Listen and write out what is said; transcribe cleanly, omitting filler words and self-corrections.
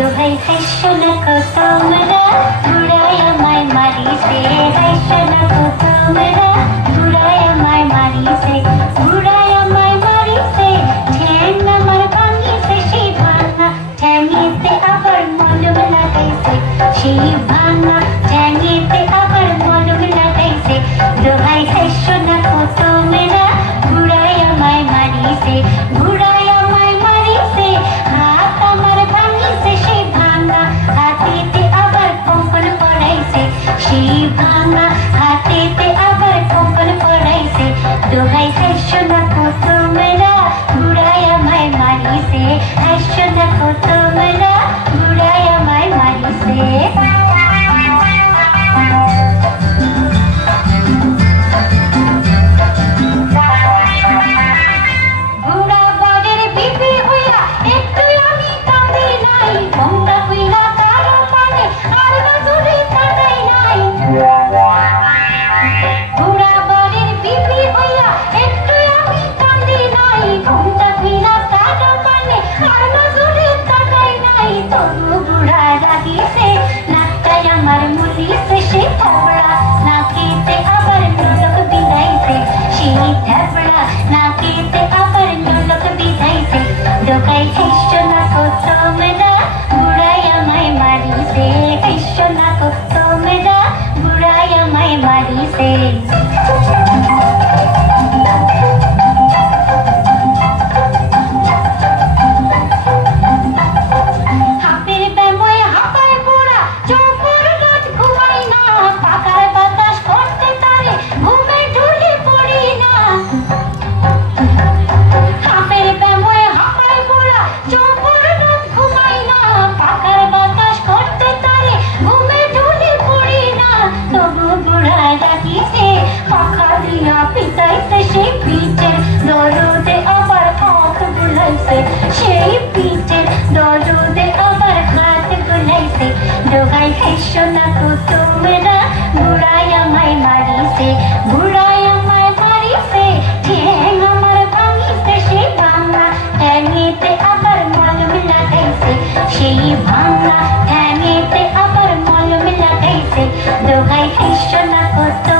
দোহাই হাইশো না কত তোমরা ঘুরাই আমায় মারিছে হাইশো না কত তোমরা ঘুরাই আমায় মারিছে ঘুরাই আমায় মারিছে ঠ্যাং আমার ভাঙিছে সেই ভাঙা ঠ্যাঙেতে আবার মলম লাগাইছে সেই ভাঙা ঠ্যাঙেতে আবার মলম লাগাইছে দোহাই হাইশো না কত তোমরা ঘুরাই আমায় মারিছে ঘুরাই আমায় মারিছে হাত আমার ভাঙিছে সেই ভাঙা হাতেতে আবার কম্পন পড়াইছে সেই ভাঙা হাতেতে আবার কম্পন পড়াইছে দোহাই হাইশো না কত তোমরা ঘুরাই আমায় মারিছে হাইশো না কত তোমরা ঘুরাই আমায় মারিছে আমার মুলিছে সেই থাবড়া নাকিতে আবার নলক বিধাইছে সেই থাবড়া নাকিতে আবার নলক বিধাইছে দোকাই হাইশো না কত তোমরা ঘুরাই আমায় মারিছে হাইশো না কত তোমরা ঘুরাই আমায় মারিছে সেই পিঠের দরদে আবার হাত বুলাইছে দোহাই হাইশো না কত তোমরা ঘুরাই আমায় মারিছে ঘুরাই আমায় মারিছে ঠ্যাং আমার ভাঙিছে সেই ভাঙা ঠ্যাঙেতে আবার মলম লাগাইছে সেই ভাঙা ঠ্যাঙেতে আবার মলম লাগাইছে দোহাই হাইশো না কত